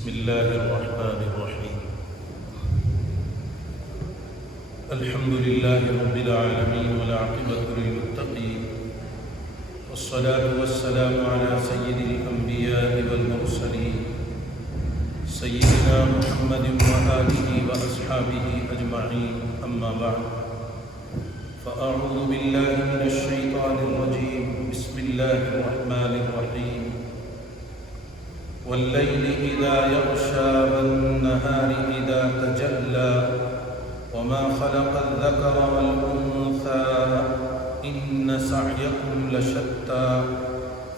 بسم الله الرحمن الرحيم. الحمد لله رب العالمين والعاقبة للمتقين، والصلاة والسلام على سيد الأنبياء والمرسلين سيدنا محمد وآله وأصحابه أجمعين. أما بعد، فأعوذ بالله من الشيطان الرجيم. بسم الله الرحمن الرحيم. والليل إذا يغشى والنهار إذا تجلى وما خلق الذكر والأنثى إن سعيكم لشتى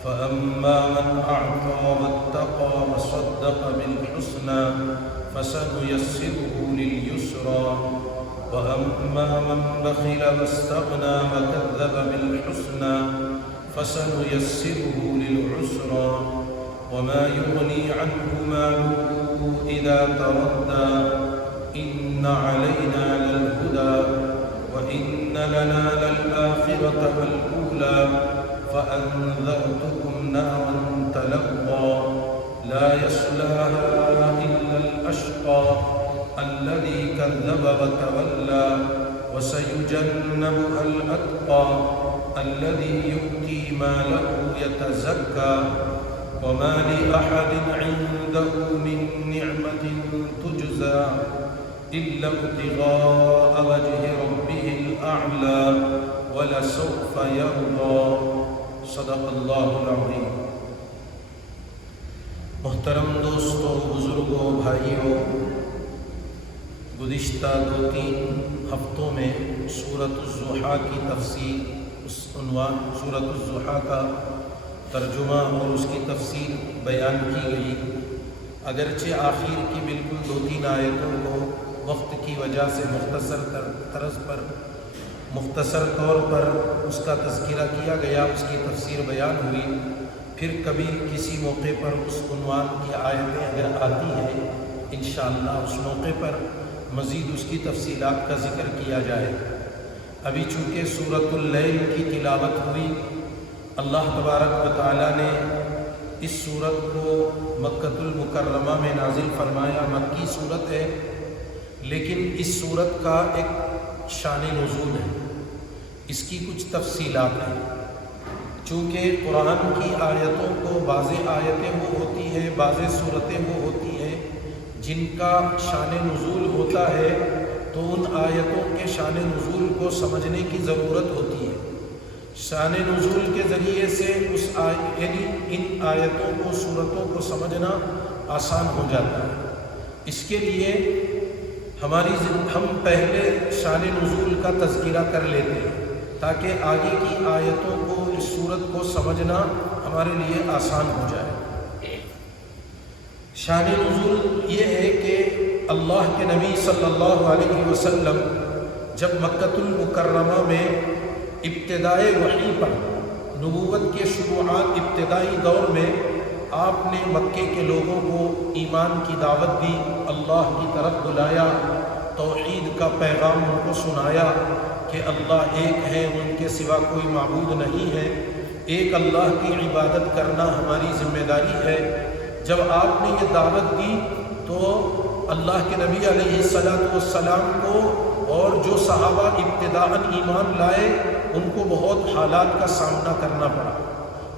فأما من أعطى واتقى وصدق بالحسنى فسنيسره لليسرى وأما من بخل واستغنى وكذب بالحسنى فسنيسره للعسرى وما يغني عنه ماله إذا تردى إن علينا للهدى وإن لنا للآخرة والأولى فأنذرتكم نارا تلظى لا يصلاها إلا الأشقى الذي كذب وتولى وسيجنبها الأتقى الذي يؤتي ماله يتزكى وما لأحد عنده من نعمة تجزى إلا ابتغاء وجه ربه الأعلى ولسوف يرضى. صدق اللہ العظیم. محترم دوستوں، بزرگوں، بھائیوں، گزشتہ 2-3 ہفتوں میں سورۃ الضحیٰ کی تفسیر، اس عنوان سورۃ الضحیٰ کا ترجمہ اور اس کی تفسیر بیان کی گئی. اگرچہ آخر کی بالکل 2-3 آیتوں کو وقت کی وجہ سے مختصر طور پر اس کا تذکرہ کیا گیا، اس کی تفسیر بیان ہوئی. پھر کبھی کسی موقع پر اس عنوان کی آیتیں اگر آتی ہیں، انشاءاللہ اس موقع پر مزید اس کی تفصیلات کا ذکر کیا جائے. ابھی چونکہ سورۃ اللیل کی تلاوت ہوئی، اللہ تبارک و تعالیٰ نے اس سورت کو مکۃ المکرمہ میں نازل فرمایا. مکی سورت ہے، لیکن اس سورت کا ایک شان نزول ہے، اس کی کچھ تفصیلات ہیں. چونکہ قرآن کی آیتوں کو بعض آیتیں وہ ہوتی ہیں، بعض صورتیں وہ ہوتی ہیں جن کا شان نزول ہوتا ہے، تو ان آیتوں کے شان نزول کو سمجھنے کی ضرورت ہوتی ہے. شان نزول کے ذریعے سے یعنی ان آیتوں کو، صورتوں کو سمجھنا آسان ہو جاتا ہے. اس کے لیے ہم پہلے شان نزول کا تذکرہ کر لیتے ہیں تاکہ آگے کی آیتوں کو، اس صورت کو سمجھنا ہمارے لیے آسان ہو جائے. شان نزول یہ ہے کہ اللہ کے نبی صلی اللہ علیہ وسلم جب مکۃ المکرمہ میں ابتدائی وحی پر، نبوت کے شروعات ابتدائی دور میں آپ نے مکے کے لوگوں کو ایمان کی دعوت دی، اللہ کی طرف بلایا، توحید کا پیغام ان کو سنایا کہ اللہ ایک ہے، ان کے سوا کوئی معبود نہیں ہے، ایک اللہ کی عبادت کرنا ہماری ذمہ داری ہے. جب آپ نے یہ دعوت دی تو اللہ کے نبی علیہ السلام کو اور جو صحابہ ابتداءً ایمان لائے ان کو بہت حالات کا سامنا کرنا پڑا،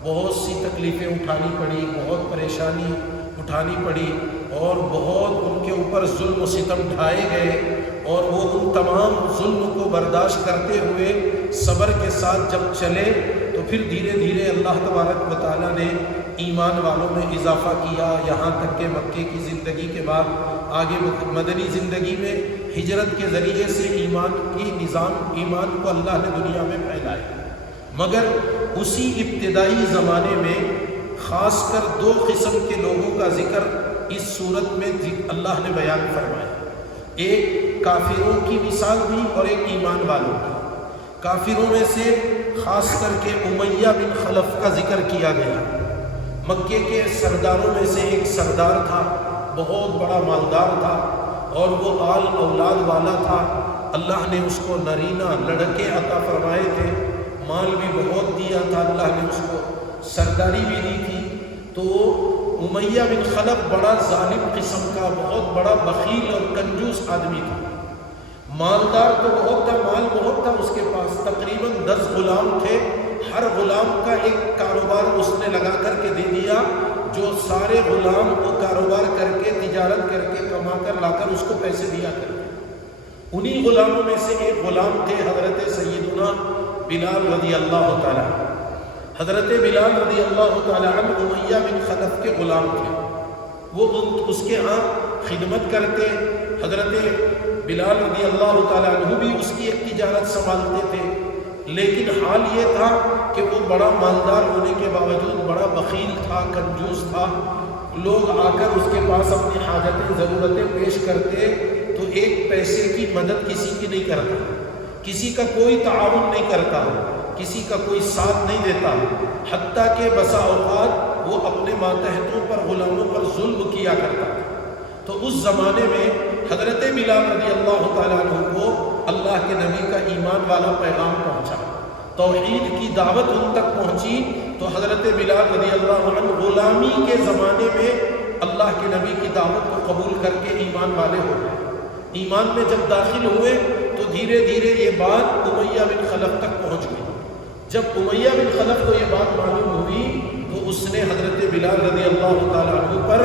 بہت سی تکلیفیں اٹھانی پڑی، بہت پریشانی اٹھانی پڑی، اور بہت ان کے اوپر ظلم و ستم ڈھائے گئے، اور وہ ان تمام ظلم کو برداشت کرتے ہوئے صبر کے ساتھ جب چلے تو پھر دھیرے دھیرے اللہ تبارک و تعالیٰ نے ایمان والوں میں اضافہ کیا، یہاں تک کہ مکے کی زندگی کے بعد آگے مدنی زندگی میں ہجرت کے ذریعے سے ایمان کو اللہ نے دنیا میں پھیلایا. مگر اسی ابتدائی زمانے میں خاص کر 2 قسم کے لوگوں کا ذکر اس صورت میں اللہ نے بیان فرمایا. ایک کافروں کی مثال دی اور ایک ایمان والوں کی. کافروں میں سے خاص کر کے امیہ بن خلف کا ذکر کیا گیا. مکے کے سرداروں میں سے ایک سردار تھا، بہت بڑا مالدار تھا، اور وہ آل اولاد والا تھا. اللہ نے اس کو نرینہ لڑکے عطا فرمائے تھے، مال بھی بہت دیا تھا، اللہ نے اس کو سرداری بھی دی تھی. تو امیہ بن خلف بڑا ظالم قسم کا، بہت بڑا بخیل اور کنجوس آدمی تھا۔ مالدار تو بہت تھا، مال بہت تھا اس کے پاس، تقریباً 10 غلام تھے، ہر غلام کا ایک کاروبار اس نے لگا کر کے دے دیا، جو سارے غلام وہ کاروبار کر کے تجارت کر کے کما کر لا کر اس کو پیسے دیا کرتے۔ انہی غلاموں میں سے ایک غلام تھے حضرت سیدنا بلال رضی اللہ تعالیٰ۔ حضرت بلال رضی اللہ تعالیٰ عنہ امیہ بن خلف کے غلام تھے، وہ اس کے ہاں خدمت کرتے۔ حضرت بلال رضی اللہ تعالیٰ عنہ بھی اس کی ایک تجارت سنبھالتے تھے، لیکن حال یہ تھا کہ وہ بڑا مالدار ہونے کے باوجود بڑا بخیل تھا، کنجوس تھا۔ لوگ آ کر اس کے پاس اپنی حاجتیں ضرورتیں پیش کرتے تو ایک پیسے کی مدد کسی کی نہیں کرتا، کسی کا کوئی تعاون نہیں کرتا، کسی کا کوئی ساتھ نہیں دیتا، حتیٰ کہ بسا اوقات وہ اپنے ماتحتوں پر غلاموں پر ظلم کیا کرتا۔ تو اس زمانے میں حضرت بلال رضی اللہ تعالیٰ عنہ کو اللہ کے نبی کا ایمان والا پیغام پہنچا، توحید کی دعوت ان تک پہنچی، تو حضرت بلال رضی اللہ عنہ غلامی کے زمانے میں اللہ کے نبی کی دعوت کو قبول کر کے ایمان والے ہو گئے۔ ایمان میں جب داخل ہوئے تو دھیرے دھیرے یہ بات امیہ بن خلف تک پہنچ گئی۔ جب امیہ بن خلف کو یہ بات معلوم ہوئی تو اس نے حضرت بلال رضی اللہ تعالیٰ عنہ پر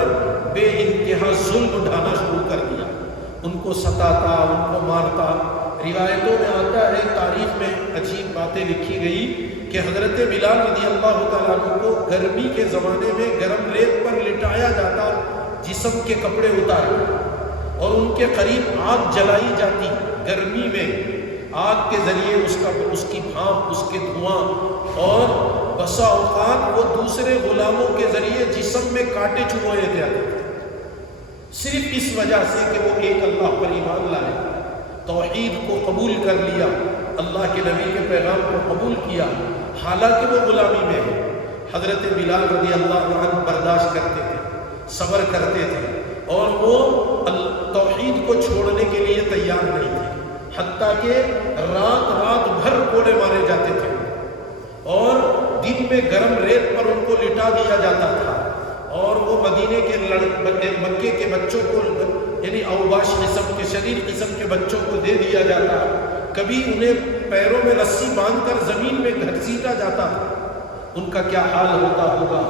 بے انتہا ظلم ڈھانا شروع کر دیا، ان کو ستاتا، ان کو مارتا۔ روایتوں میں آتا ہے، تاریخ میں عجیب باتیں لکھی گئی کہ حضرت بلال رضی اللہ تعالیٰ عنہ کو گرمی کے زمانے میں گرم ریت پر لٹایا جاتا، جسم کے کپڑے اتار اور ان کے قریب آگ جلائی جاتی، گرمی میں آگ کے ذریعے اس کی بھاپ، اس کے دھواں، اور بسا اوقات وہ دوسرے غلاموں کے ذریعے جسم میں کانٹے چبھوئے جاتے تھے، صرف اس وجہ سے کہ وہ ایک اللہ پر ایمان لائے، توحید کو قبول کر لیا، اللہ کے نبی کے پیغام کو قبول کیا، حالانکہ وہ غلامی میں ہے۔ حضرت بلال رضی اللہ عنہ برداشت کرتے تھے، صبر کرتے تھے، اور وہ توحید کو چھوڑنے کے لیے تیار نہیں تھے، حتیٰ کہ رات بھر کوڑے مارے جاتے تھے اور دن میں گرم ریت پر ان کو لٹا دیا جاتا تھا، اور وہ مدینے کے مکے کے بچوں کو، یعنی اوباش قسم کے، شریر قسم کے بچوں کو دے دیا جاتا، کبھی انہیں پیروں میں رسی باندھ کر زمین میں گھسیٹا جاتا تھا۔ ان کا کیا حال ہوتا ہوگا۔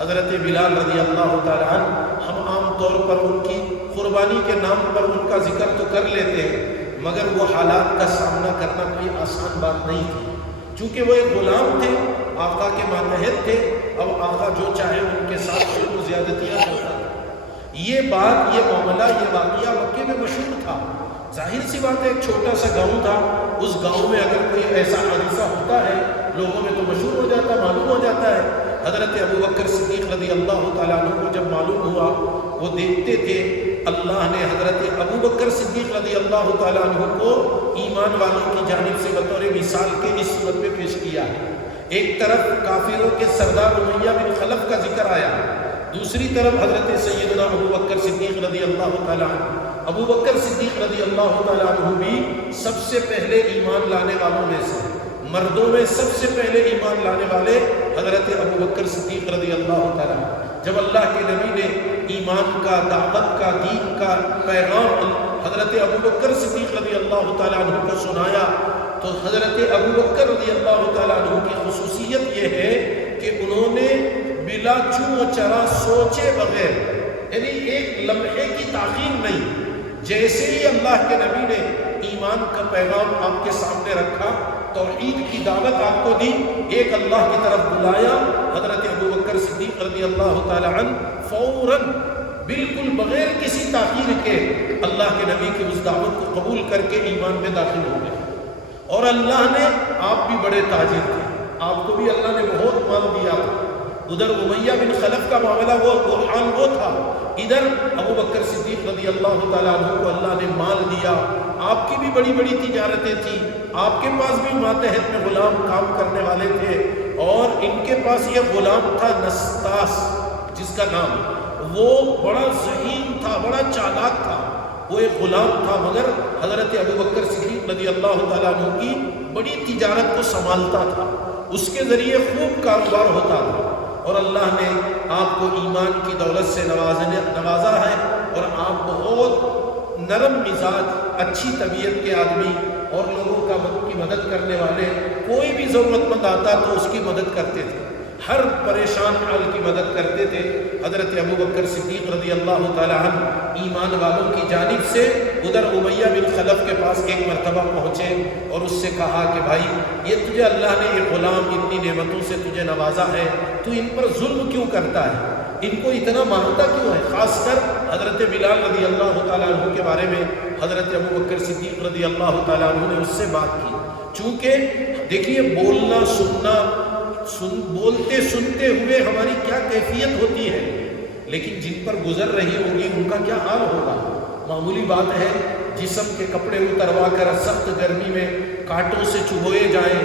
حضرت بلال رضی اللہ تعالیٰ عنہ، ہم عام طور پر ان کی قربانی کے نام پر ان کا ذکر تو کر لیتے ہیں، مگر وہ حالات کا سامنا کرنا کوئی آسان بات نہیں تھی، چونکہ وہ ایک غلام تھے، آقا کے ماتحت تھے، اب آقا جو چاہے ان کے ساتھ ظلم و زیادتیاں کرتا تھا۔ یہ بات، یہ معاملہ، یہ واقعہ مکے میں مشہور تھا۔ ظاہر سی بات ہے، ایک چھوٹا سا گاؤں تھا، اس گاؤں میں اگر کوئی ایسا حادثہ ہوتا ہے لوگوں میں تو مشہور ہو جاتا، معلوم ہو جاتا ہے۔ حضرت ابوبکر صدیق رضی اللہ تعالیٰ عنہ کو جب معلوم ہوا، وہ دیکھتے تھے، اللہ نے حضرت ابوبکر صدیق رضی اللہ تعالیٰ عنہ کو ایمان والوں کی جانب سے بطور مثال کے اس صورت میں پیش کیا ہے۔ ایک طرف کافروں کے سردار امیہ بن خلف کا ذکر آیا، دوسری طرف حضرت سیدنا ابوبکر صدیق رضی اللہ تعالیٰ عنہ۔ ابوبکر صدیق رضی اللہ تعالیٰ عنہ بھی سب سے پہلے ایمان لانے والوں میں سے، مردوں میں سب سے پہلے ایمان لانے والے حضرت ابوبکر صدیق رضی اللہ تعالیٰ عنہ۔ جب اللہ کے نبی نے ایمان کا، دعوت کا، دین کا پیغام حضرت ابوبکر صدیق رضی اللہ تعالیٰ عنہ کو سنایا، تو حضرت ابوبکر رضی اللہ تعالیٰ عنہ کی خصوصیت یہ ہے کہ انہوں نے بلا چوں چرا سوچے بغیر، یعنی ایک لمحے کی تاخیر نہیں، جیسے ہی اللہ کے نبی نے ایمان کا پیغام آپ کے سامنے رکھا، توحید کی دعوت آپ کو دی، ایک اللہ کی طرف بلایا، حضرت ابوبکر صدیق رضی اللہ تعالیٰ عنہ فوراً بالکل بغیر کسی تاخیر کے اللہ کے نبی کی اس دعوت کو قبول کر کے ایمان میں داخل ہو گئے۔ اور اللہ نے، آپ بھی بڑے تاجر تھے، آپ کو بھی اللہ نے بہت مال دیا تھا۔ ادھر امیہ بن خلف کا معاملہ وہ حال وہ تھا، ادھر ابوبکر صدیق رضی اللہ تعالیٰ عنہ کو اللہ نے مال دیا، آپ کی بھی بڑی بڑی تجارتیں تھیں، آپ کے پاس بھی ماتحت میں غلام کام کرنے والے تھے، اور ان کے پاس یہ غلام تھا نستاس جس کا نام، وہ بڑا ذہین تھا، بڑا چالاک تھا، وہ ایک غلام تھا، مگر حضرت ابوبکر صدیق رضی اللہ تعالیٰ عنہ کی بڑی تجارت کو سنبھالتا تھا، اس کے ذریعے خوب کاروبار ہوتا تھا، اور اللہ نے آپ کو ایمان کی دولت سے نوازا ہے اور آپ بہت نرم مزاج، اچھی طبیعت کے آدمی اور لوگوں کی مدد کرنے والے، کوئی بھی ضرورت مند آتا تو اس کی مدد کرتے تھے، ہر پریشان حال کی مدد کرتے تھے۔ حضرت ابوبکر صدیق رضی اللہ تعالی عنہ ایمان والوں کی جانب سے ادھر امیہ بن خلف کے پاس ایک مرتبہ پہنچے اور اس سے کہا کہ بھائی یہ تجھے اللہ نے یہ غلام اتنی نعمتوں سے تجھے نوازا ہے، تو ان پر ظلم کیوں کرتا ہے، ان کو اتنا مارتا کیوں ہے؟ خاص کر حضرت بلال رضی اللہ تعالیٰ عنہ کے بارے میں حضرت ابوبکر صدیق رضی اللہ تعالیٰ عنہ نے اس سے بات کی، چونکہ دیکھیے بولنا سننا، بولتے سنتے ہوئے ہماری کیا کیفیت ہوتی ہے، لیکن جن پر گزر رہی ہوگی ان کا کیا حال ہوگا۔ معمولی بات ہے جسم کے کپڑے اتروا کر سخت گرمی میں کانٹوں سے چبھوئے جائیں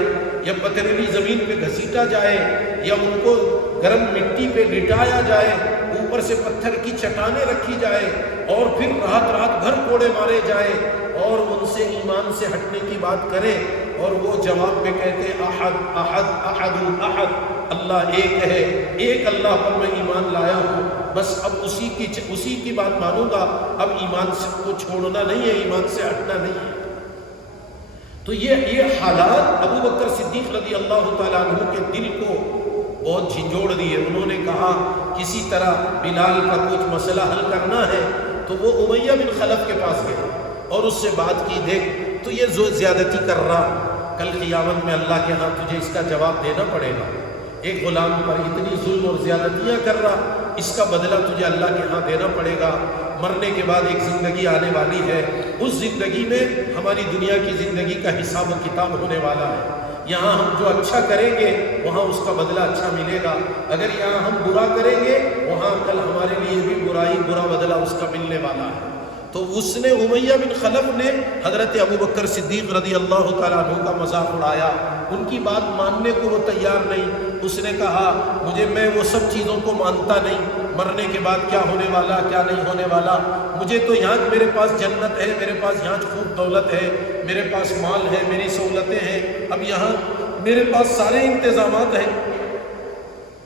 یا پتھریلی زمین پہ گھسیٹا جائے یا ان کو گرم مٹی پہ لٹایا جائے، اوپر سے پتھر کی چٹانیں رکھی جائے اور پھر رات بھر کوڑے مارے جائے اور ان سے ایمان سے ہٹنے کی بات کریں اور وہ جواب میں کہتے احد احد احد احد، اللہ ایک ہے، ایک اللہ پر میں ایمان لایا ہوں، بس اب اسی کی بات مانوں گا، اب ایمان کو چھوڑنا نہیں ہے، ایمان سے ہٹنا نہیں ہے۔ تو یہ حالات ابوبکر صدیق رضی اللہ تعالیٰ عنہ کے دل کو بہت جھنجھوڑ دیے۔ انہوں نے کہا کسی طرح بلال کا کچھ مسئلہ حل کرنا ہے، تو وہ امیہ بن خلف کے پاس گئے اور اس سے بات کی، دیکھ تو یہ جو زیادتی کر رہا، کل قیامت میں اللہ کے ہاں تجھے اس کا جواب دینا پڑے گا، ایک غلام پر اتنی ظلم اور زیادتیاں کر رہا، اس کا بدلہ تجھے اللہ کے ہاں دینا پڑے گا، مرنے کے بعد ایک زندگی آنے والی ہے، اس زندگی میں ہماری دنیا کی زندگی کا حساب و کتاب ہونے والا ہے، یہاں ہم جو اچھا کریں گے وہاں اس کا بدلہ اچھا ملے گا، اگر یہاں ہم برا کریں گے وہاں کل ہمارے لیے بھی برا بدلہ اس کا ملنے والا ہے۔ تو اس نے امیہ بن خلف نے حضرت ابوبکر صدیق رضی اللہ تعالیٰ عنہ کا مذاق اڑایا، ان کی بات ماننے کو وہ تیار نہیں، اس نے کہا میں وہ سب چیزوں کو مانتا نہیں، مرنے کے بعد کیا ہونے والا کیا نہیں ہونے والا، مجھے تو یہاں میرے پاس جنت ہے، میرے پاس یہاں خوب دولت ہے، میرے پاس مال ہے، میری سہولتیں ہیں، اب یہاں میرے پاس سارے انتظامات ہیں،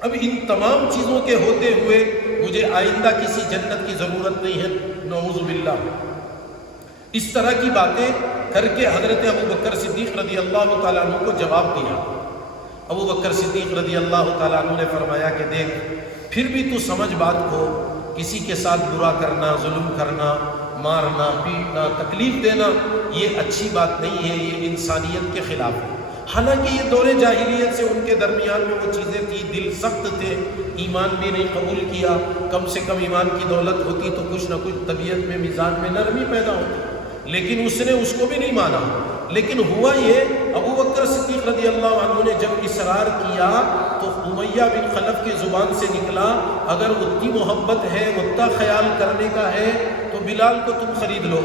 اب ان تمام چیزوں کے ہوتے ہوئے مجھے آئندہ کسی جنت کی ضرورت نہیں ہے، نعوذ باللہ۔ اس طرح کی باتیں کر کے حضرت ابوبکر صدیق رضی اللہ تعالیٰ عنہ کو جواب دیا۔ ابوبکر صدیق رضی اللہ تعالیٰ عنہ نے فرمایا کہ دیکھ پھر بھی تو سمجھ بات کو، کسی کے ساتھ برا کرنا، ظلم کرنا، مارنا، پیٹنا، تکلیف دینا یہ اچھی بات نہیں ہے، یہ انسانیت کے خلاف ہے۔ حالانکہ یہ دور جاہلیت سے ان کے درمیان میں وہ چیزیں تھی، دل سخت تھے، ایمان بھی نہیں قبول کیا، کم سے کم ایمان کی دولت ہوتی تو کچھ نہ کچھ طبیعت میں مزاج میں نرمی پیدا ہوتی، لیکن اس نے اس کو بھی نہیں مانا۔ لیکن ہوا یہ ابوبکر صدیق رضی اللہ عنہ نے جب اصرار کیا تو امیہ بن خلف کی زبان سے نکلا اگر اتنی محبت ہے، اتنا خیال کرنے کا ہے تو بلال کو تم خرید لو۔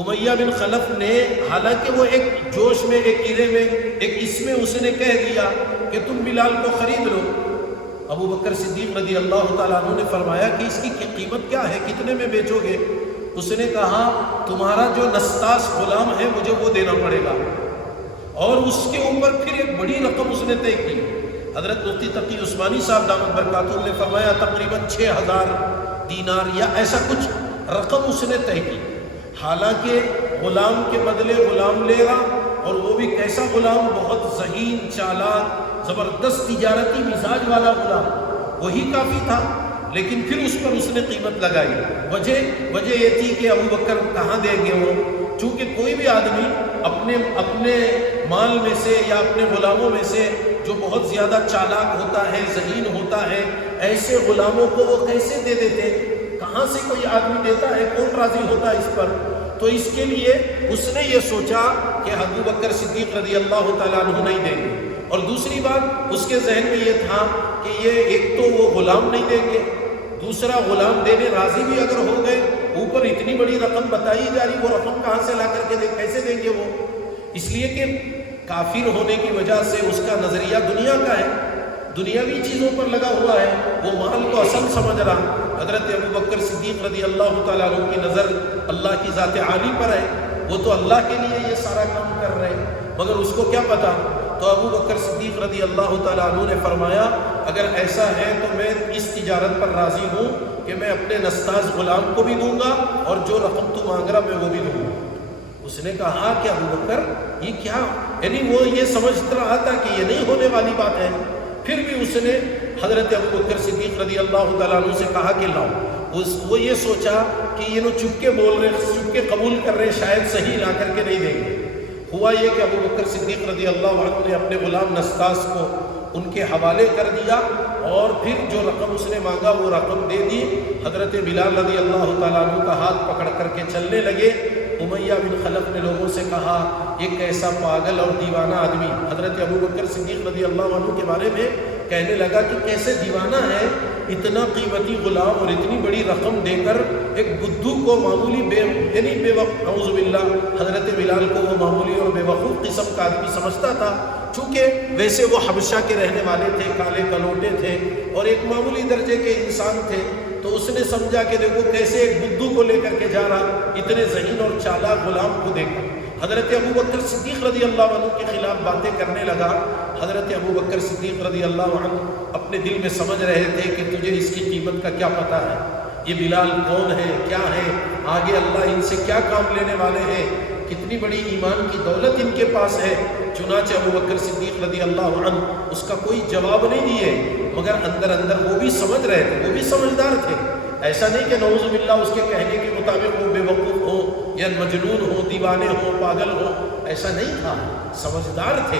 امیہ بن خلف نے حالانکہ وہ ایک جوش میں، ایک ایرے میں، ایک اس میں اس نے کہہ دیا کہ تم بلال کو خرید لو۔ ابوبکر صدیق رضی اللہ تعالیٰ عنہ نے فرمایا کہ اس کی قیمت کیا ہے، کتنے میں بیچو گے؟ اس نے کہا تمہارا جو نستاس غلام ہے مجھے وہ دینا پڑے گا، اور اس کے اوپر پھر ایک بڑی رقم اس نے طے کی۔ حضرت مفتی تقی عثمانی صاحب دامت برکاتہ نے فرمایا تقریباً 6000 دینار یا ایسا کچھ رقم اس نے طے کی، حالانکہ غلام کے بدلے غلام لے رہا، اور وہ بھی کیسا غلام، بہت ذہین، چالاک، زبردست تجارتی مزاج والا غلام، وہی کافی تھا، لیکن پھر اس پر اس نے قیمت لگائی۔ وجہ یہ تھی کہ ابوبکر کہاں دیں گے وہ، چونکہ کوئی بھی آدمی اپنے مال میں سے یا اپنے غلاموں میں سے جو بہت زیادہ چالاک ہوتا ہے، ذہین ہوتا ہے، ایسے غلاموں کو وہ کیسے دے دیتے؟ کہاں سے کوئی آدمی دیتا ہے؟ کون راضی ہوتا ہے اس پر؟ تو اس کے لیے اس نے یہ سوچا کہ ابوبکر صدیق رضی اللہ تعالیٰ عنہ نہیں دیں گے، اور دوسری بات اس کے ذہن میں یہ تھا کہ یہ ایک تو وہ غلام نہیں دیں گے، دوسرا غلام دینے راضی بھی اگر ہو گئے، اوپر اتنی بڑی رقم بتائی جا رہی، وہ رقم کہاں سے لا کر کے کیسے دیں گے وہ؟ اس لیے کہ کافر ہونے کی وجہ سے اس کا نظریہ دنیا کا ہے، دنیاوی چیزوں پر لگا ہوا ہے، وہ مال کو اصل سمجھ رہا۔ حضرت ابوبکر صدیق رضی اللہ تعالیٰ عنہ کی نظر اللہ کی ذات عالی پر ہے، وہ تو اللہ کے لیے یہ سارا کام کر رہے ہیں، مگر اس کو کیا پتا تو ابو بکر صدیق رضی اللہ تعالیٰ عنہ نے فرمایا اگر ایسا ہے تو میں اس تجارت پر راضی ہوں کہ میں اپنے نستاز غلام کو بھی دوں گا اور جو رقم تو مانگ رہا میں وہ بھی دوں گا۔ اس نے کہا کہ ابو بکر یہ کیا، یعنی وہ یہ سمجھ رہا تھا کہ یہ نہیں ہونے والی بات ہے، پھر بھی اس نے حضرت ابو بکر صدیق رضی اللہ تعالیٰ عنہ سے کہا کہ لاؤ۔ وہ یہ سوچا کہ یہ لوگ چپ کے بول رہے، چپ کے قبول کر رہے، شاید صحیح لا کر کے نہیں دیں گے۔ ہوا یہ کہ ابو بکر صدیق رضی اللہ عنہ نے اپنے غلام نستاس کو ان کے حوالے کر دیا اور پھر جو رقم اس نے مانگا وہ رقم دے دی۔ حضرت بلال رضی اللہ تعالیٰ عنہ کا ہاتھ پکڑ کر کے چلنے لگے۔ امیہ بن خلف نے لوگوں سے کہا یہ کیسا پاگل اور دیوانہ آدمی، حضرت ابو بکر صدیق رضی اللہ عنہ کے بارے میں کہنے لگا کہ کیسے دیوانہ ہے، اتنا قیمتی غلام اور اتنی بڑی رقم دے کر ایک بدھو کو معمولی بے وقت، نعوذ باللہ، حضرت بلال کو وہ معمولی اور بے وقوف قسم کا آدمی سمجھتا تھا، چونکہ ویسے وہ حبشہ کے رہنے والے تھے، کالے کلوٹے تھے اور ایک معمولی درجے کے انسان تھے، تو اس نے سمجھا کہ دیکھو کیسے ایک بدھو کو لے کر کے جا رہا، اتنے ذہین اور چالاک غلام کو دیکھا۔ حضرت ابو بکر صدیق رضی اللہ عنہ کے خلاف باتیں کرنے لگا۔ حضرت ابو بکر صدیق رضی اللہ عنہ اپنے دل میں سمجھ رہے تھے کہ تجھے اس کی قیمت کا کیا پتہ ہے، یہ بلال کون ہے، کیا ہے، آگے اللہ ان سے کیا کام لینے والے ہیں، کتنی بڑی ایمان کی دولت ان کے پاس ہے۔ چنانچہ ابو بکر صدیق رضی اللہ عنہ اس کا کوئی جواب نہیں دیے، مگر اندر اندر وہ بھی سمجھ رہے تھے، وہ بھی سمجھدار تھے۔ ایسا نہیں کہ نعوذ باللہ اس کے کہنے کے مطابق وہ بے وقوف ہو یا مجنون ہو، دیوانے ہو، پاگل ہو، ایسا نہیں تھا، سمجھدار تھے۔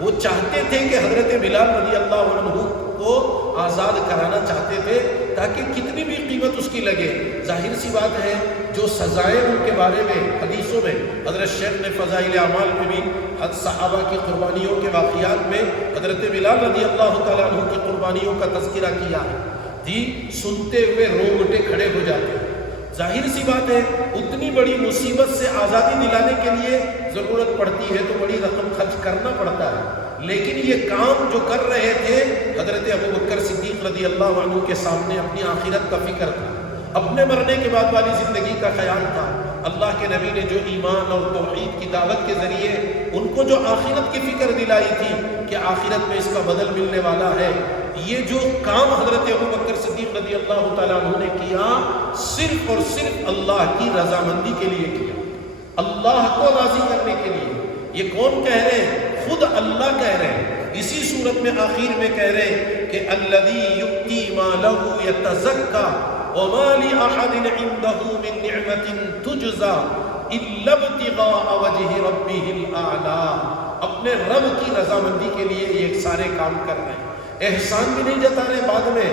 وہ چاہتے تھے کہ حضرت بلال رضی اللہ عنہ کو آزاد کرانا چاہتے تھے تاکہ کتنی بھی قیمت اس کی لگے۔ ظاہر سی بات ہے جو سزائیں ان کے بارے میں حدیثوں میں حضرت شیخ نے فضائل اعمال میں بھی صحابہ کی قربانیوں کے واقعات میں حضرت بلال رضی اللہ تعالیٰ عنہ کی قربانیوں کا تذکرہ کیا ہے، سنتے ہوئے رونگٹے کھڑے ہو جاتے ہیں۔ ظاہر سی بات ہے اتنی بڑی مصیبت سے آزادی دلانے کے لیے ضرورت پڑتی ہے تو بڑی رقم خرچ کرنا پڑتا ہے، لیکن یہ کام جو کر رہے تھے حضرت ابو بکر صدیق رضی اللہ عنہ کے سامنے اپنی آخرت کا فکر تھا، اپنے مرنے کے بعد والی زندگی کا خیال تھا۔ اللہ کے نبی نے جو ایمان اور توحید کی دعوت کے ذریعے ان کو جو آخرت کی فکر دلائی تھی کہ آخرت میں اس کا بدل ملنے والا ہے، یہ جو کام حضرت ابو بکر صدیق رضی اللہ تعالیٰ عنہ نے کیا صرف اور صرف اللہ کی رضامندی کے لیے کیا، اللہ کو راضی کرنے کے لیے۔ یہ کون کہہ رہے ہیں؟ خود اللہ کہہ رہے ہیں۔ اسی صورت میں آخر میں کہہ رہے ہیں کہ الذی یؤتی مالہ یتزکا وما لأحد عنده من نعمة تجزا الا ابتغاء وجه ربه الاعلی۔ اپنے رب کی رضامندی کے لیے یہ سارے کام کر رہے ہیں، احسان بھی نہیں جتا رہے بعد میں،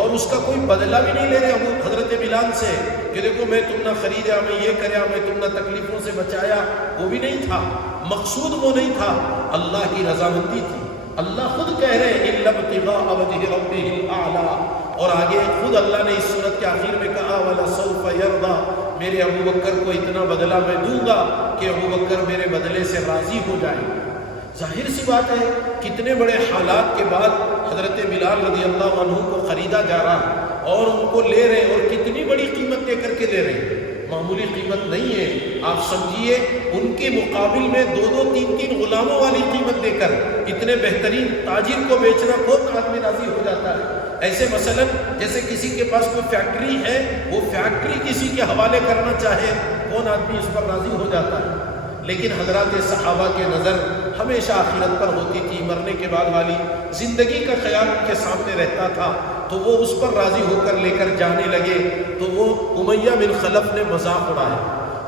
اور اس کا کوئی بدلہ بھی نہیں لے رہے ابو حضرت بلال سے کہ دیکھو میں تم نہ خریدا، میں یہ کریا، میں تم نہ تکلیفوں سے بچایا، وہ بھی نہیں تھا، مقصود وہ نہیں تھا، اللہ کی رضامندی تھی۔ اللہ خود کہہ رہے ہیں الا ابتغاء وجه ربه الاعلی، اور آگے خود اللہ نے اس صورت کے آخر میں کہا وَلَسَوْفَ يَرْضَى، میرے ابو بکر کو اتنا بدلہ میں دوں گا کہ ابو بکر میرے بدلے سے راضی ہو جائے۔ ظاہر سی بات ہے کتنے بڑے حالات کے بعد حضرت بلال رضی اللہ عنہ کو خریدا جا رہا اور ان کو لے رہے، اور کتنی بڑی قیمت دے کر کے لے رہے، معمولی قیمت نہیں ہے۔ آپ سمجھیے ان کے مقابل میں دو دو تین تین غلاموں والی قیمت دے کر اتنے بہترین تاجر کو بیچنا کون آدمی راضی ہو جاتا ہے؟ ایسے مثلا جیسے کسی کے پاس کوئی فیکٹری ہے، وہ فیکٹری کسی کے حوالے کرنا چاہے، کون آدمی اس پر راضی ہو جاتا ہے؟ لیکن حضرات صحابہ کے نظر ہمیشہ آخرت پر ہوتی تھی، مرنے کے بعد والی زندگی کا خیال ان کے سامنے رہتا تھا، تو وہ اس پر راضی ہو کر لے کر جانے لگے۔ تو وہ امیہ بن خلف نے مذاق اڑایا۔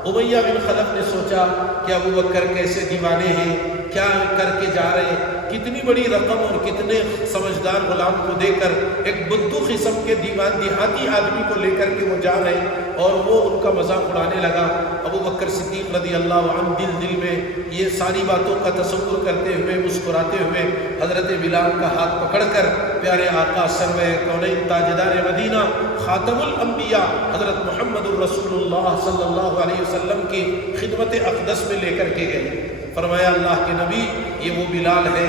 امیہ بن خلف نے سوچا کہ ابو بکر کیسے دیوانے ہیں، کیا کر کے جا رہے ہیں، کتنی بڑی رقم اور کتنے سمجھدار غلام کو دے کر ایک بدھو قسم کے دیہاتی آدمی کو لے کر کے وہ جا رہے، اور وہ ان کا مذاق اڑانے لگا۔ ابو بکر صدیق رضی اللہ عنہ دل میں یہ ساری باتوں کا تصور کرتے ہوئے مسکراتے ہوئے حضرت بلال کا ہاتھ پکڑ کر پیارے آقا سرور کونین تاجدار مدینہ خاتم الانبیاء حضرت محمد الرسول اللہ صلی اللہ علیہ وسلم کی خدمت اقدس میں لے کر کے گئے۔ فرمایا اللہ کے نبی یہ وہ بلال ہے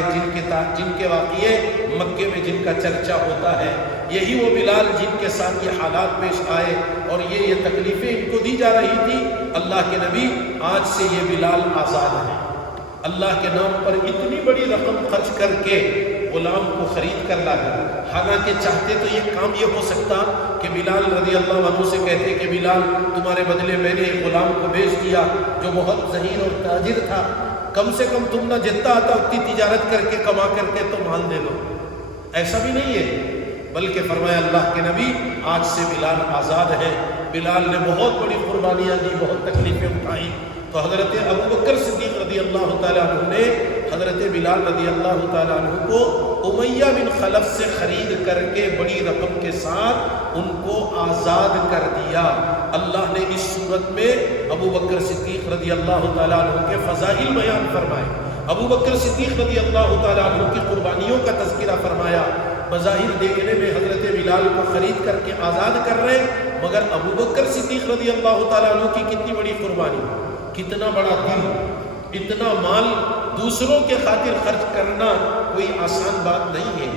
جن کے واقعے مکے میں جن کا چرچا ہوتا ہے، یہی وہ بلال جن کے ساتھ یہ حالات پیش آئے اور یہ تکلیفیں ان کو دی جا رہی تھی۔ اللہ کے نبی آج سے یہ بلال آزاد ہیں، اللہ کے نام پر اتنی بڑی رقم خرچ کر کے غلام کو خرید کر لایا. حالانکہ چاہتے تو یہ کام یہ ہو سکتا کہ بلال رضی اللہ عنہ سے کہتے کہ بلال تمہارے بدلے میں نے ایک غلام کو بیچ دیا جو بہت ذہین اور تاجر تھا، کم سے کم تم نہ جتنا آتا اتنی تجارت کر کے کما کر کے تو مال دے دو. ایسا بھی نہیں ہے، بلکہ فرمایا اللہ کے نبی آج سے بلال آزاد ہے. بلال نے بہت بڑی قربانیاں دی، بہت تکلیفیں اٹھائیں. تو حضرت ابوبکر صدیق رضی اللہ تعالیٰ عنہ نے حضرت بلال رضی اللہ تعالیٰ عنہ کو امیہ بن خلف سے خرید کر کے بڑی رقم کے ساتھ ان کو آزاد کر دیا. اللہ نے اس صورت میں ابوبکر صدیق رضی اللہ تعالیٰ عنہ کے فضائل بیان فرمائے. ابوبکر صدیق رضی اللہ تعالیٰ عنہ کی قربانیوں کا تذکرہ فرمایا. بظاہر دیکھنے میں حضرت بلال کو خرید کر کے آزاد کر رہے، مگر ابوبکر صدیق رضی اللہ تعالیٰ عنہ کی کتنی بڑی قربانی، کتنا بڑا دل، اتنا مال دوسروں کے خاطر خرچ کرنا کوئی آسان بات نہیں ہے.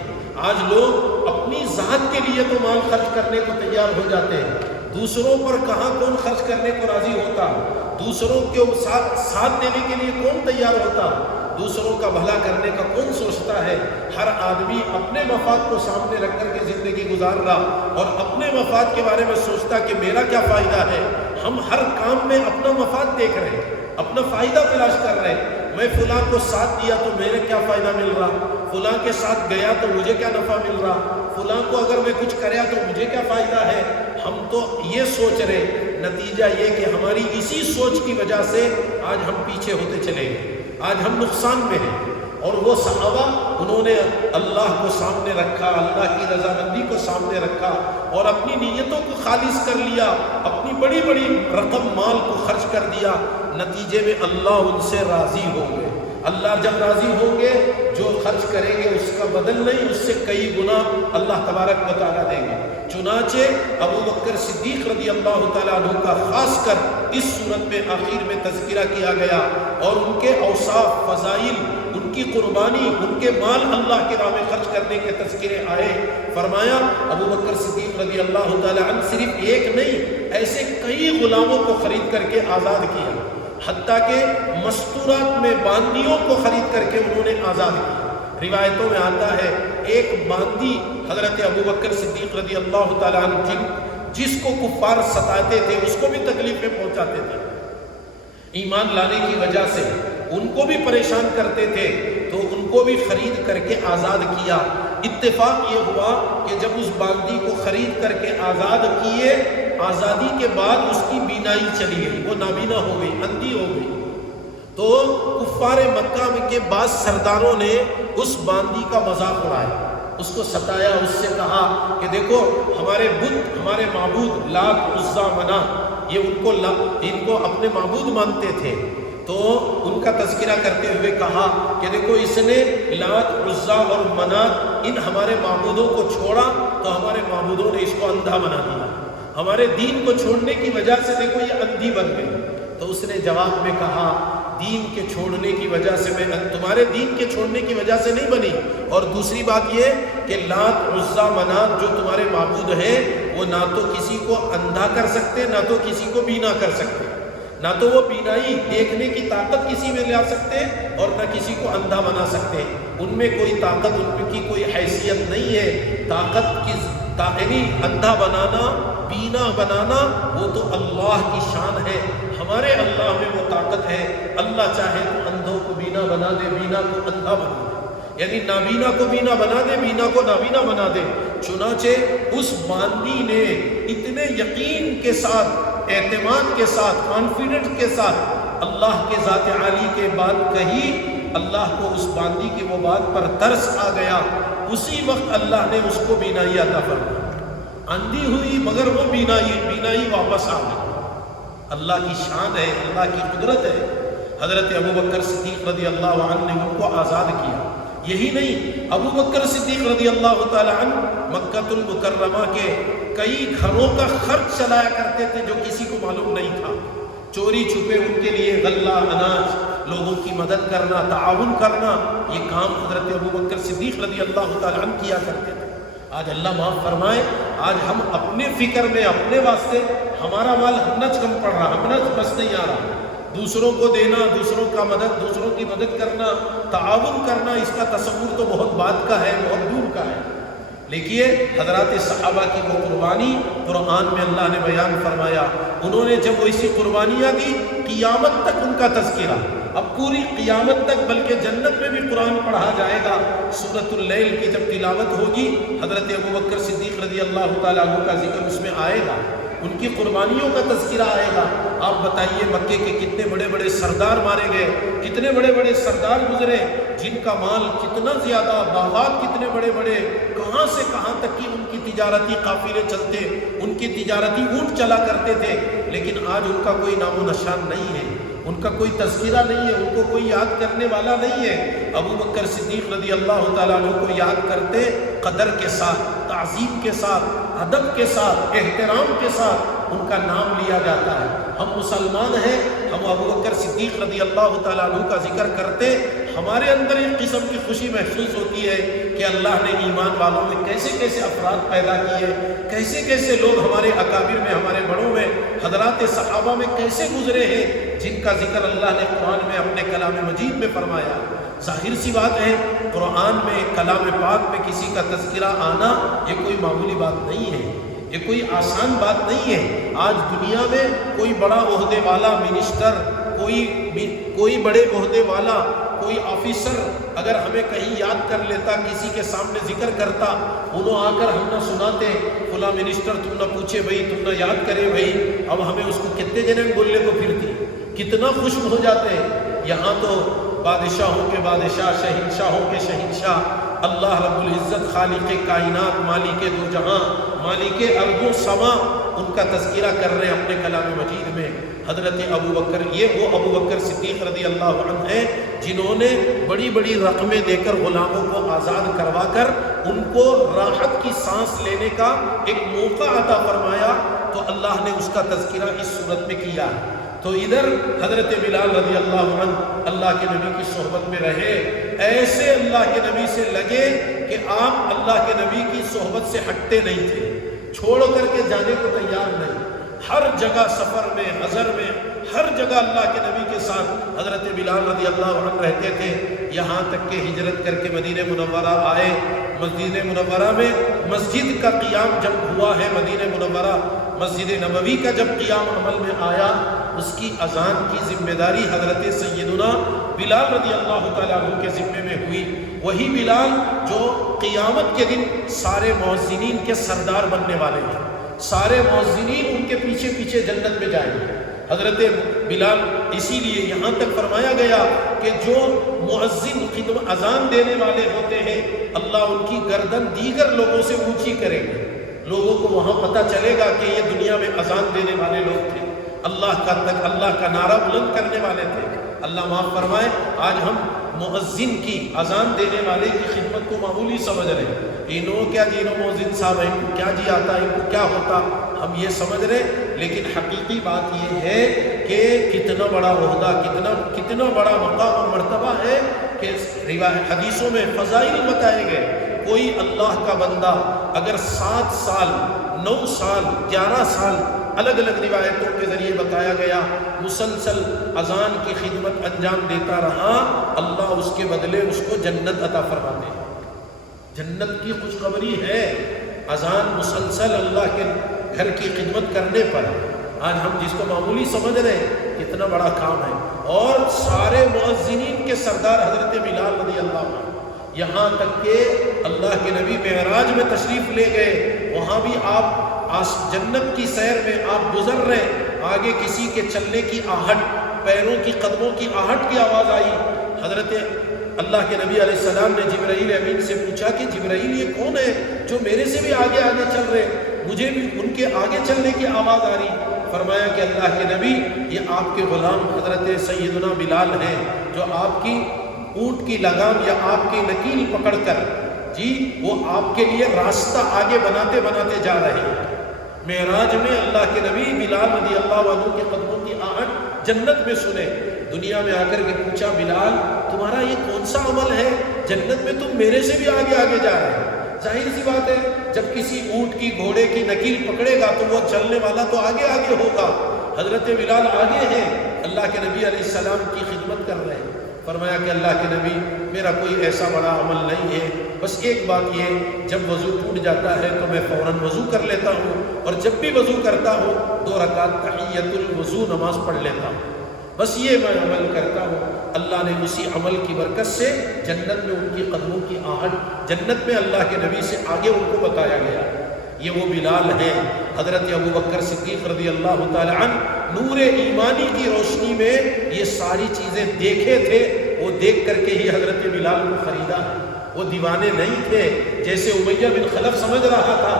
آج لوگ اپنی ذات کے لیے تو مال خرچ کرنے کو تیار ہو جاتے ہیں، دوسروں پر کہاں کون خرچ کرنے کو راضی ہوتا، دوسروں کے ساتھ دینے کے لیے کون تیار ہوتا، دوسروں کا بھلا کرنے کا کون سوچتا ہے. ہر آدمی اپنے مفاد کو سامنے رکھ کر کے زندگی گزار رہا اور اپنے مفاد کے بارے میں سوچتا کہ میرا کیا فائدہ ہے. ہم ہر کام میں اپنا مفاد دیکھ رہے ہیں، اپنا فائدہ تلاش کر رہے ہیں. میں فلاں کو ساتھ دیا تو میرے کیا فائدہ مل رہا، فلاں کے ساتھ گیا تو مجھے کیا نفع مل رہا، فلاں کو اگر میں کچھ کریا تو مجھے کیا فائدہ ہے. ہم تو یہ سوچ رہے، نتیجہ یہ کہ ہماری اسی سوچ کی وجہ سے آج ہم پیچھے ہوتے چلے گئے، آج ہم نقصان میں ہیں. اور وہ صحابہ انہوں نے اللہ کو سامنے رکھا، اللہ کی رضامندی کو سامنے رکھا اور اپنی نیتوں کو خالص کر لیا، اپنی بڑی بڑی رقم مال کو خرچ کر دیا. نتیجے میں اللہ ان سے راضی ہو گئے. اللہ جب راضی ہوں گے جو خرچ کریں گے اس کا بدل نہیں، اس سے کئی گنا اللہ تبارک و تعالیٰ دیں گے. چنانچہ ابوبکر صدیق رضی اللہ تعالیٰ عنہ کا خاص کر اس صورت میں آخر میں تذکرہ کیا گیا اور ان کے اوصاف، فضائل، ان کی قربانی، ان کے مال اللہ کے راہ میں خرچ کرنے کے تذکرے آئے. فرمایا ابوبکر صدیق رضی اللہ تعالیٰ عنہ صرف ایک نہیں، ایسے کئی غلاموں کو خرید کر کے آزاد کیا، حتیٰ کہ مستورات میں باندیوں کو خرید کر کے انہوں نے آزاد کیا. روایتوں میں آتا ہے ایک باندی حضرت ابوبکر صدیق رضی اللہ تعالیٰ عنہ جس کو کفار ستاتے تھے، اس کو بھی تکلیفیں پہنچاتے تھے، ایمان لانے کی وجہ سے ان کو بھی پریشان کرتے تھے، تو ان کو بھی خرید کر کے آزاد کیا. اتفاق یہ ہوا کہ جب اس باندی کو خرید کر کے آزاد کیے، آزادی کے بعد اس کی بینائی چلی گئی، وہ نابینا ہو گئی، اندھی ہو گئی. تو کفار مکہ کے بعض سرداروں نے اس باندی کا مذاق اڑایا، اس کو ستایا، اس سے کہا کہ دیکھو ہمارے بت، ہمارے معبود لات، عزا، منات، یہ ان کو اپنے معبود مانتے تھے. تو ان کا تذکرہ کرتے ہوئے کہا کہ دیکھو اس نے لات، عزا اور منات ان ہمارے معبودوں کو چھوڑا تو ہمارے معبودوں نے اس کو اندھا بنا دیا، ہمارے دین کو چھوڑنے کی وجہ سے دیکھو یہ اندھی بن گئی. تو اس نے جواب میں کہا دین کے چھوڑنے کی وجہ سے میں تمہارے دین کے چھوڑنے کی وجہ سے نہیں بنی، اور دوسری بات یہ کہ لات، عزا، منات جو تمہارے معبود ہیں وہ نہ تو کسی کو اندھا کر سکتے، نہ تو کسی کو بینا کر سکتے، نہ تو وہ بینائی دیکھنے کی طاقت کسی میں لا سکتے اور نہ کسی کو اندھا بنا سکتے. ان میں کوئی طاقت، ان کی کوئی حیثیت نہیں ہے. طاقت کی یعنی اندھا بنانا، بینا بنانا وہ تو اللہ کی شان ہے. ہمارے اللہ میں وہ طاقت ہے، اللہ چاہے تو اندھوں کو بینا بنا دے، بینا کو اندھا بنا دے، یعنی نابینا کو بینا بنا دے، بینا کو نابینا بنا دے. چنانچہ اس باندی نے اتنے یقین کے ساتھ، اعتماد کے ساتھ، کانفیڈنٹ کے ساتھ اللہ کے ذات عالی کے بات کہی. اللہ کو اس باندی کی وہ بات پر ترس آ گیا. اسی وقت اللہ نے اس کو بینائی عطا فرمائی. اندھی ہوئی مگر وہ بینائی واپس آ گئی. اللہ کی شان ہے، اللہ کی قدرت ہے. حضرت ابوبکر صدیق رضی اللہ عنہ نے ان کو آزاد کیا. یہی نہیں، ابوبکر صدیق رضی اللہ تعالی عنہ مکہ المکرمہ کے کئی گھروں کا خرچ چلایا کرتے تھے جو کسی کو معلوم نہیں تھا. چوری چھپے ان کے لیے غلہ، اناج، لوگوں کی مدد کرنا، تعاون کرنا، یہ کام حضرت ابوبکر صدیق رضی اللہ تعالی عنہ کیا کرتے تھے. آج اللہ معاف فرمائے، آج ہم اپنے فکر میں، اپنے واسطے ہمارا مال ہمنچ کم پڑ رہا، ہمنچ بس نہیں آ رہا. دوسروں کو دینا، دوسروں کی مدد کرنا، تعاون کرنا، اس کا تصور تو بہت بعد کا ہے، بہت دور کا ہے۔ دیکھیے حضرات صحابہ کی وہ قربانی قرآن میں اللہ نے بیان فرمایا، انہوں نے جب وہ اسی قربانیاں دی، قیامت تک ان کا تذکرہ، اب پوری قیامت تک، بلکہ جنت میں بھی قرآن پڑھا جائے گا۔ سورۃ اللیل کی جب تلاوت ہوگی، حضرت ابوبکر صدیق رضی اللہ تعالیٰ عنہ کا ذکر اس میں آئے گا، ان کی قربانیوں کا تذکرہ آئے گا۔ آپ بتائیے مکے کے کتنے بڑے بڑے سردار مارے گئے، کتنے بڑے بڑے سردار گزرے، جن کا مال کتنا زیادہ، باغات کتنے بڑے بڑے، کہاں سے کہاں تک کی ان کی تجارتی قافلے چلتے، ان کی تجارتی اونٹ چلا کرتے تھے، لیکن آج ان کا کوئی نام و نشان نہیں ہے، ان کا کوئی تذکرہ نہیں ہے، ان کو کوئی یاد کرنے والا نہیں ہے۔ ابوبکر صدیق رضی اللہ تعالیٰ عنہ کو یاد کرتے، قدر کے ساتھ، تعظیم کے ساتھ، ادب کے ساتھ، احترام کے ساتھ ان کا نام لیا جاتا ہے۔ ہم مسلمان ہیں، ہم ابوبکر صدیق رضی اللہ تعالیٰ عنہ کا ذکر کرتے، ہمارے اندر ایک قسم کی خوشی محسوس ہوتی ہے کہ اللہ نے ایمان والوں میں کیسے کیسے افراد پیدا کیے، کیسے کیسے لوگ ہمارے اکابر میں، ہمارے بڑوں میں، حضرات صحابہ میں کیسے گزرے ہیں، جن کا ذکر اللہ نے قرآن میں اپنے کلام مجید میں فرمایا۔ ظاہر سی بات ہے، قرآن میں، کلام پاک میں کسی کا تذکرہ آنا یہ کوئی معمولی بات نہیں ہے، یہ کوئی آسان بات نہیں ہے۔ آج دنیا میں کوئی بڑا عہدے والا، منسٹر، کوئی بڑے عہدے والا، کوئی آفیسر اگر ہمیں کہیں یاد کر لیتا، کسی کے سامنے ذکر کرتا، انہوں آ کر ہم نہ سناتے، فلاں منسٹر تم نہ پوچھے بھائی، تم نہ یاد کرے بھائی، اب ہمیں اس کو کتنے جنے بولنے کو پھرتی، کتنا خوش ہو جاتے ہیں۔ یہاں تو بادشاہوں کے بادشاہ، شہنشاہوں کے شہنشاہ، اللہ رب العزت خالق کائنات، مالک دو جہاں، مالک ارض و سما، ان کا تذکرہ کر رہے ہیں اپنے کلام مجید میں۔ حضرت ابوبکر، یہ وہ ابوبکر صدیق رضی اللہ عنہ ہیں جنہوں نے بڑی بڑی رقمیں دے کر غلاموں کو آزاد کروا کر ان کو راحت کی سانس لینے کا ایک موقع عطا فرمایا، تو اللہ نے اس کا تذکرہ اس صورت میں کیا۔ تو ادھر حضرت بلال رضی اللہ عنہ اللہ کے نبی کی صحبت میں رہے، ایسے اللہ کے نبی سے لگے کہ آپ اللہ کے نبی کی صحبت سے ہٹتے نہیں تھے، چھوڑ کر کے جانے کو تیار نہیں۔ ہر جگہ سفر میں، حضر میں، ہر جگہ اللہ کے نبی کے ساتھ حضرت بلال رضی اللہ عنہ رہتے تھے، یہاں تک کہ ہجرت کر کے مدینہ منورہ آئے۔ مدینہ منورہ میں مسجد کا قیام جب ہوا ہے، مدینہ منورہ مسجد نبوی کا جب قیام عمل میں آیا، اس کی اذان کی ذمہ داری حضرت سیدنا بلال رضی اللہ تعالیٰ عنہ کے ذمے میں ہوئی۔ وہی بلال جو قیامت کے دن سارے مؤذنین کے سردار بننے والے ہیں، سارے مؤذنین ان کے پیچھے پیچھے جنت میں جائیں گے۔ حضرت بلال، اسی لیے یہاں تک فرمایا گیا کہ جو مؤذن خدمت اذان دینے والے ہوتے ہیں، اللہ ان کی گردن دیگر لوگوں سے اونچی کریں گے، لوگوں کو وہاں پتہ چلے گا کہ یہ دنیا میں اذان دینے والے لوگ تھے، اللہ کا نعرہ بلند کرنے والے تھے۔ اللہ معاف فرمائے، آج ہم مؤذن کی، اذان دینے والے کی خدمت کو معمولی سمجھ رہے ہیں، انہوں کیا جی، انہوں مؤذن صاحب ہیں، ان کو کیا جی آتا ہے، ان کو کیا ہوتا، ہم یہ سمجھ رہے، لیکن حقیقی بات یہ ہے کہ کتنا بڑا عہدہ، کتنا بڑا مقام اور مرتبہ ہے کہ حدیثوں میں فضائل بتائے گئے۔ کوئی اللہ کا بندہ اگر 7 سال، 9 سال، 11 سال، الگ الگ روایتوں کے ذریعے بتایا گیا، مسلسل اذان کی خدمت انجام دیتا رہا، اللہ اس کے بدلے اس کو جنت عطا فرماتے ہیں۔ جنت کی خوشخبری ہے اذان مسلسل اللہ کے گھر کی خدمت کرنے پر۔ آج ہم جس کو معمولی سمجھ رہے ہیں، کتنا بڑا کام ہے۔ اور سارے مؤذنین کے سردار حضرت بلال رضی اللہ عنہ، یہاں تک کہ اللہ کے نبی معراج میں تشریف لے گئے، وہاں بھی آپ جنت کی سیر میں آپ گزر رہے، آگے کسی کے چلنے کی آہٹ، پیروں کی، قدموں کی آہٹ کی آواز آئی۔ حضرت اللہ کے نبی علیہ السلام نے جبرائیل امین سے پوچھا کہ جبرائیل یہ کون ہے جو میرے سے بھی آگے آگے چل رہے، مجھے بھی ان کے آگے چلنے کی آواز آ رہی۔ فرمایا کہ اللہ کے نبی، یہ آپ کے غلام حضرت سیدنا بلال ہیں، جو آپ کی اونٹ کی لگام یا آپ کی نکیل پکڑ کر وہ آپ کے لیے راستہ آگے بناتے بناتے جا رہے ہیں۔ معراج میں اللہ کے نبی بلال رضی اللہ عنہ کے قدموں کی آہٹ جنت میں سنے، دنیا میں آ کر کے پوچھا، بلال تمہارا یہ کون سا عمل ہے، جنت میں تم میرے سے بھی آگے آگے جا رہے ہیں۔ ظاہر سی بات ہے، جب کسی اونٹ کی، گھوڑے کی نکیل پکڑے گا تو وہ چلنے والا تو آگے آگے ہوگا۔ حضرت بلال آگے ہیں، اللہ کے نبی علیہ السلام کی خدمت کر رہے ہیں۔ فرمایا کہ اللہ کے نبی میرا کوئی ایسا بڑا عمل نہیں ہے، بس ایک بات یہ، جب وضو ٹوٹ جاتا ہے تو میں فوراً وضو کر لیتا ہوں، اور جب بھی وضو کرتا ہوں 2 رکعت تحیۃ الوضو نماز پڑھ لیتا ہوں، بس یہ میں عمل کرتا ہوں۔ اللہ نے اسی عمل کی برکت سے جنت میں ان کی قدموں کی آہٹ، جنت میں اللہ کے نبی سے آگے ان کو بتایا گیا۔ یہ وہ بلال ہیں، حضرت ابوبکر صدیق رضی اللہ تعالی عنہ نور ایمانی کی روشنی میں یہ ساری چیزیں دیکھے تھے، وہ دیکھ کر کے ہی حضرت بلال کو خریدا ہے۔ وہ دیوانے نہیں تھے جیسے امیہ بن خلف سمجھ رہا تھا،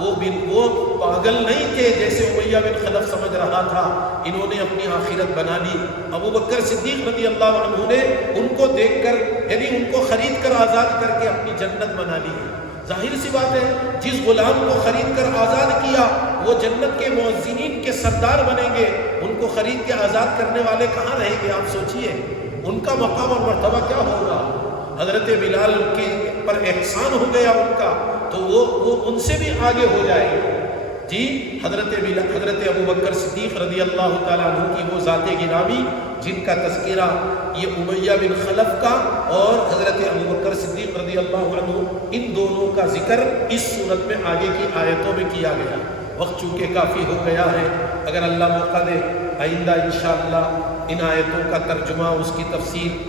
وہ پاگل نہیں تھے جیسے امیہ بن خلف سمجھ رہا تھا۔ انہوں نے اپنی آخرت بنا لی۔ ابوبکر صدیق رضی اللہ عنہ نے ان کو دیکھ کر، یعنی ان کو خرید کر آزاد کر کے اپنی جنت بنا لی ہے۔ ظاہر سی بات ہے، جس غلام کو خرید کر آزاد کیا وہ جنت کے مؤذنین کے سردار بنیں گے، ان کو خرید کے آزاد کرنے والے کہاں رہیں گے؟ آپ سوچئے ان کا مقام اور مرتبہ کیا ہوگا۔ حضرت بلال کے پر احسان ہو گیا ان کا، تو وہ ان سے بھی آگے ہو جائے گا۔ جی حضرت ابوبکر صدیق رضی اللہ تعالیٰ عنہ کی وہ ذات گرامی جن کا تذکرہ یہ امیہ بن خلف کا اور حضرت ابوبکر صدیق رضی اللہ عنہ، ان دونوں کا ذکر اس صورت میں آگے کی آیتوں میں کیا گیا۔ وقت چونکہ کافی ہو گیا ہے، اگر اللہ موقع دے آئندہ انشاءاللہ ان آیتوں کا ترجمہ، اس کی تفسیر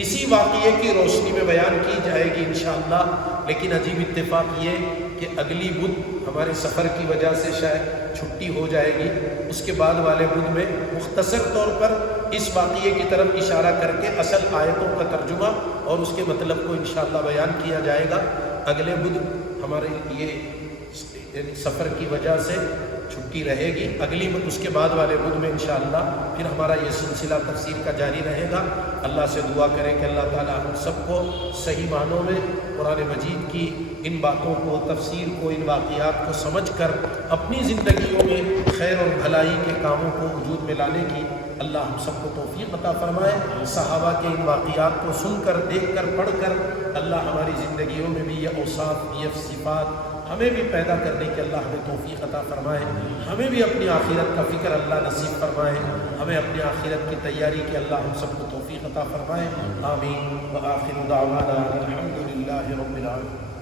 اسی واقعے کی روشنی میں بیان کی جائے گی انشاءاللہ۔ لیکن عجیب اتفاق یہ کہ اگلی بدھ ہمارے سفر کی وجہ سے شاید چھٹی ہو جائے گی، اس کے بعد والے بدھ میں مختصر طور پر اس واقعے کی طرف اشارہ کر کے اصل آیتوں کا ترجمہ اور اس کے مطلب کو انشاءاللہ بیان کیا جائے گا۔ اگلے بدھ ہمارے یہ سفر کی وجہ سے چھٹی رہے گی، اگلی اس کے بعد والے بدھ میں انشاءاللہ پھر ہمارا یہ سلسلہ تفسیر کا جاری رہے گا۔ اللہ سے دعا کریں کہ اللہ تعالیٰ ہم سب کو صحیح معنوں میں قرآن مجید کی ان باتوں کو، تفسیر کو، ان واقعات کو سمجھ کر اپنی زندگیوں میں خیر اور بھلائی کے کاموں کو وجود میں لانے کی اللہ ہم سب کو توفیق عطا فرمائے۔ صحابہ کے ان واقعات کو سن کر، دیکھ کر، پڑھ کر اللہ ہماری زندگیوں میں بھی یہ اوصاف، یہ صفات ہمیں بھی پیدا کرنے کی اللہ ہمیں توفیق عطا فرمائے۔ ہمیں بھی اپنی آخرت کا فکر اللہ نصیب فرمائے، ہمیں اپنی آخرت کی تیاری کی اللہ ہم سب کو توفیق عطا فرمائے۔ آمین۔ وآخر دعوانا الحمد للہ رب العالمین۔